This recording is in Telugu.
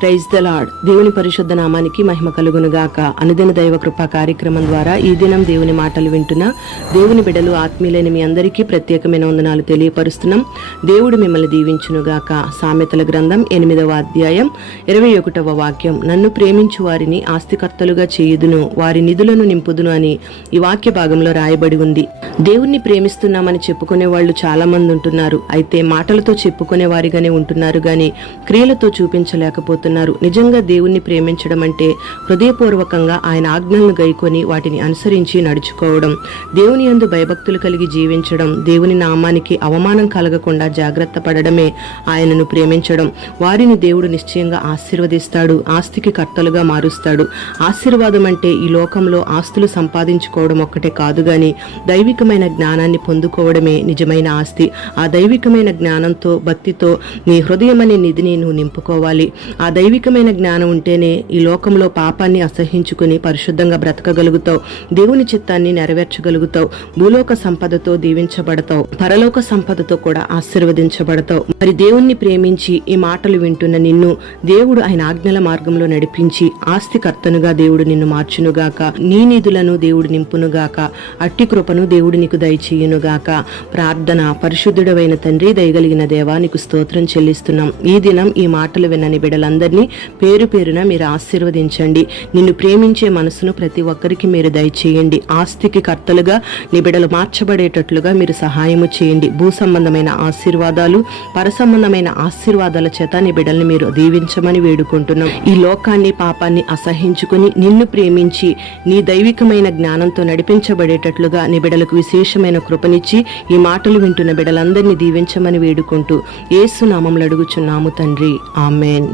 Praise the lord. దేవుని పరిశుద్ధ నామానికి మహిమ కలుగును గాక. అనుదిన దైవ కృపా కార్యక్రమం ద్వారా ఈ దినం దేవుని మాటలు వింటున్న దేవుని బిడ్డలు ఆత్మీయులైన మీ అందరికీ ప్రత్యేకమైన వందనాలు తెలియపరుస్తున్నాం. దేవుడు మిమ్మల్ని దీవించును గాక. సామెతల గ్రంథం 8వ అధ్యాయం 21వ వాక్యం, నన్ను ప్రేమించు వారిని ఆస్తికర్తలుగా చేయుదును, వారి నిధులను నింపుదును అని ఈ వాక్య భాగంలో రాయబడి ఉంది. దేవుణ్ణి ప్రేమిస్తున్నామని చెప్పుకునే వాళ్ళు చాలా మంది ఉంటున్నారు. అయితే మాటలతో చెప్పుకునే వారిగానే ఉంటున్నారు గాని క్రియలతో చూపించలేకపోతున్నారు. నిజంగా దేవుణ్ణి ప్రేమించడం అంటే హృదయపూర్వకంగా ఆయన ఆజ్ఞలను గైకొని వాటిని అనుసరించి నడుచుకోవడం, దేవుని యందు భయభక్తులు కలిగి జీవించడం, దేవుని నామానికి అవమానం కలగకుండా జాగ్రత్త పడడమే ఆయనను ప్రేమించడం. వారిని దేవుడు నిశ్చయంగా ఆశీర్వదిస్తాడు, ఆస్తికి కర్తలుగా మారుస్తాడు. ఆశీర్వాదం అంటే ఈ లోకంలో ఆస్తులు సంపాదించుకోవడం ఒక్కటే కాదు గాని దైవికమైన జ్ఞానాన్ని పొందుకోవడమే నిజమైన ఆస్తి. ఆ దైవికమైన జ్ఞానంతో, భక్తితో నీ హృదయం అనే నిధిని నువ్వు నింపుకోవాలి. ఆ దైవికమైన జ్ఞానం ఉంటేనే ఈ లోకంలో పాపాన్ని అసహించుకుని పరిశుద్ధంగా బ్రతకగలుగుతావు, దేవుని చిత్తాన్ని నెరవేర్చగలుగుతావు, భూలోక సంపదతో దీవించబడతావు, పరలోక సంపదతో కూడా ఆశీర్వదించబడతావు. మరి దేవుణ్ణి ప్రేమించి ఈ మాటలు వింటున్న నిన్ను దేవుడు ఆయన ఆజ్ఞల మార్గంలో నడిపించి ఆస్తికర్తనుగా దేవుడు నిన్ను మార్చునుగాక. నీ నిధులను దేవుడు నింపునుగాక. అట్టి కృపను దేవుడు నీకు దయచేయునుగాక. ప్రార్థన. పరిశుద్ధుడవైన తండ్రి, దయగలిగిన దేవా, నీకు స్తోత్రం చెల్లిస్తున్నాం. ఈ దినం ఈ మాటలు వినని బిడ్డలందరినీ పేరు పేరున మీరు ఆశీర్వదించండి. నిన్ను ప్రేమించే మనసును ప్రతి ఒక్కరికి మీరు దయచేయండి. ఆస్తికి కర్తలుగా నీ బిడ్డలు మార్చబడేటట్లుగా మీరు సహాయము చేయండి. భూ సంబంధమైన ఆశీర్వాదాలు, పరసంబంధమైన ఆశీర్వాదాల చేత నీ బిడ్డల్ని మీరు దీవించమని వేడుకుంటున్నాం. ఈ లోకాన్ని, పాపాన్ని అసహించుకుని నిన్ను ప్రేమించి నీ దైవికమైన జ్ఞానంతో నడిపించబడేటట్లుగా నీ బిడ్డలకు విశేషమైన కృపనిచ్చి ఈ మాటలు వింటున్న బిడ్డలందరినీ దీవించమని వేడుకుంటూ యేసు నామములో అడుగుచున్నాము తండ్రి. ఆమేన్.